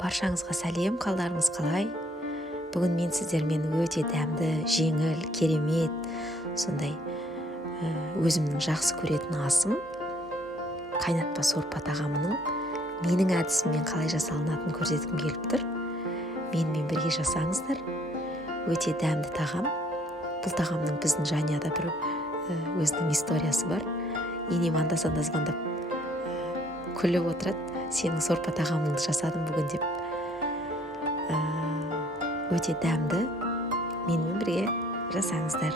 Баршаңызға сәлем, қалдарыңыз қалай? Бүгін мен сіздермен өте дәмді, жеңіл, керемет, сондай өзімнің жақсы көретін асым, қайнатпа сорпа тағамының менің әдісіммен қалай жасалынатынын көрсеткім келіп тұр. Менімен бірге жасаңыздар. Өте дәмді тағам. Бұл тағамның біздің жанұяда бір өзінің историясы бар. Енем анда-санда звондап күліп отырады. Сенің сорпа тағамыңды жасадым бүгін деп. Өте дәмді. Менімен бірге жасаңыздар.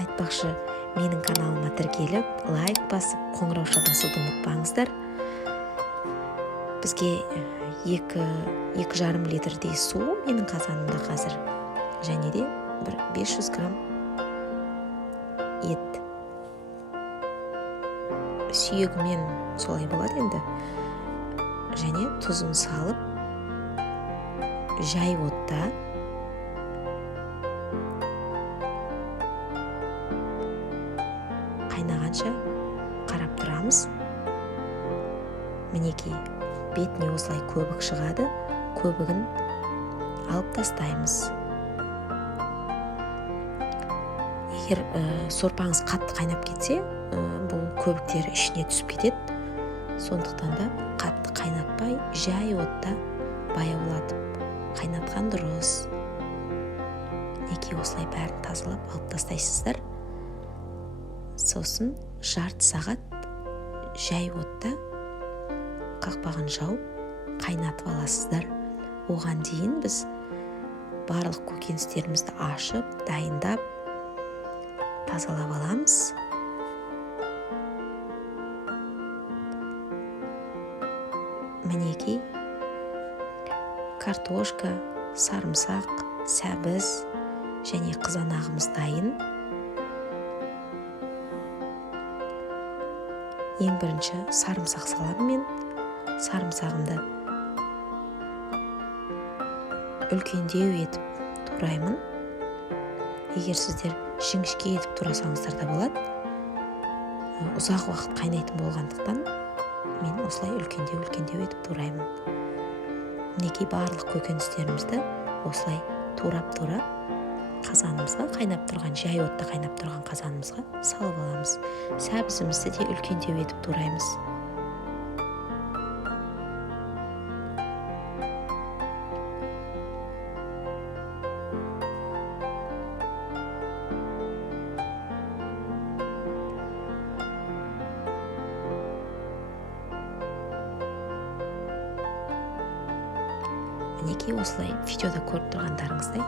Айтпақшы, менің каналыма тіркеліп, лайк басып, қоңырауша басуды ұмытпаңыздар. Бізге 2,5 литрдей су менің қазанымда қазір. Және де 500 грамм ет. Сүйегімен солай болады енді. Және тұзын салып, жай отта қайнағанша қарап тұрамыз. Мінекей, бетіне осылай көбік шығады. Көбігін алып тастаймыз. Егер сорпаңыз қатты қайнап кетсе, бұл көбіктері ішіне түсіп кетеді. Сондықтан да қатты қайнатпай, жай отта баяулатып қайнатқан дұрыс. Мінекей, осылай бәрін тазалап алып тастайсыздар. Сосын жарты сағат жай отта қақпағын жауып қайнатып аласыздар. Оған дейін біз барлық көкөністерімізді ашып, дайындап, тазалап аламыз. Мінекей, картошка, сарымсақ, сәбіз және қызанағымыз дайын. Ең бірінші сарымсақ саламын мен. Сарымсағымды үлкендеу етіп тураймын. Егер сіздер жіңішке етіп турасаңыздар да болады. Ұзақ уақыт қайнайтын болғандықтан мен осылай үлкендеу етіп тураймын. Мінекей, барлық көкөністерімізді осылай турап қазанымызға, қайнап тұрған, жай отта қайнап тұрған қазанымызға салып аламыз. Сәбізімізді де үлкендеу етіп тураймыз. Мінекей, осылай видеода көріп тұрғандарыңыздай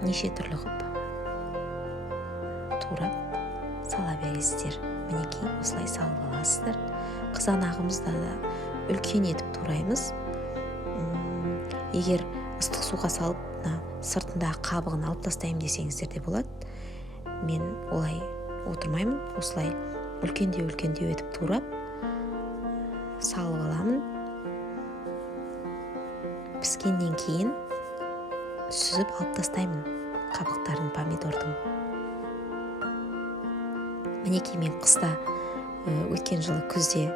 неше түрлі қып турап сала бересіздер. Мінекей, осылай салып аласыздар. Қызанағымызда да үлкен етіп тураймыз. Егер ыстық суға салып, сыртындағы қабығын алып тастаймын десеңіздер де болады. Мен олай отырмаймын. Осылай үлкендеу етіп турап салып аламын. Піскеннен кейін сүзіп алып тастаймын қабықтарын, помидордың. Мінекей, мен қыста өткен жылы күзде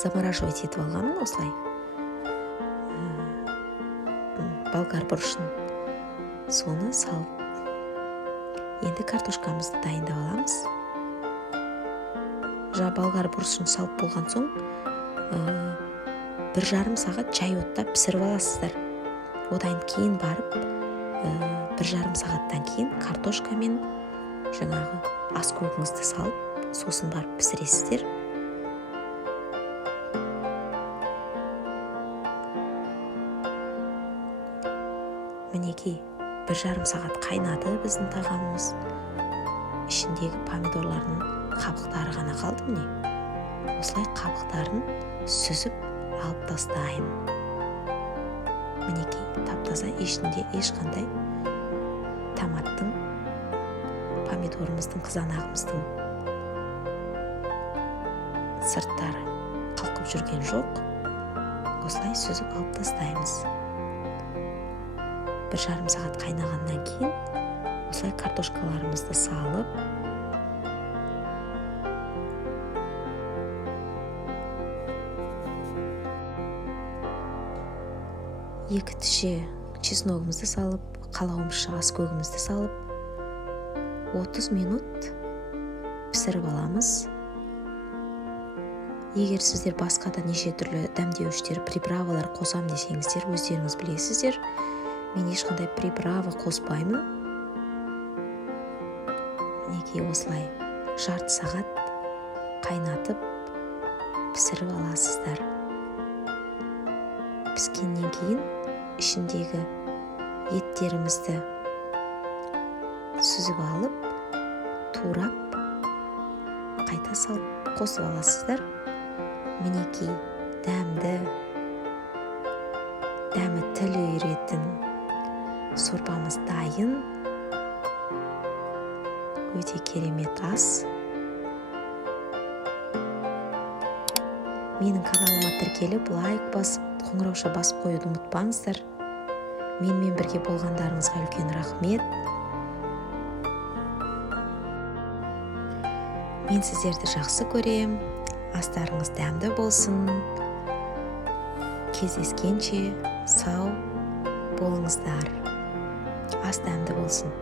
замораживать етіп алғанмын осылай. Болгар бұрышын соны салып. Енді картошкамызды дайындап аламыз. Болгар бұрышын салып болған соң 1,5 сағат жай отта пісіріп аласыздар. Одан кейін барып 1,5 сағаттан кейін картошка мен жаңағы ас көбігіңізді салып, сосын барып пісіресіздер. Мінекей, 1,5 сағат қайнады біздің тағамымыз. Ішіндегі помидорлардың қабықтары ғана қалды міне. Осылай қабықтарын сүзіп алып тастаймын. Мінекей, тап-таза, ішінде ешқандай томаттың, помидорымыздың, қызанағымыздың сырттары қалқып жүрген жоқ. Осылай сүзіп алып тастаймыз. 1,5 сағат қайнағаннан кейін осылай картошкаларымызды салып 2 тіше чесногымызды салып, қалауымызша ас көгімізді салып 30 минут пісіріп аламыз. Егер сіздер басқа да неше түрлі дәмдеуіштер, приправалар қосам десеңіздер, өздеріңіз білесіздер. Мен ешқандай приправа қоспаймын. Мінекей осылай жарты сағат қайнатып пісіріп аласыздар. Піскеннен кейін ішіндегі еттерімізді сүзіп алып, турап, қайта салып қосып аласыздар. Мінекей дәмі тіл үйіретін сорпамыз дайын. Өте керемет ас. Менің каналыма тіркеліп, лайк басып, қоңырауша басып қоюды ұмытпаңыздар. Менімен бірге болғандарыңызға үлкен рахмет. Мен сіздерді жақсы көрем. Астарыңыз дәмді болсын. Кездескенше сау болыңыздар. Ас дәмді болсын.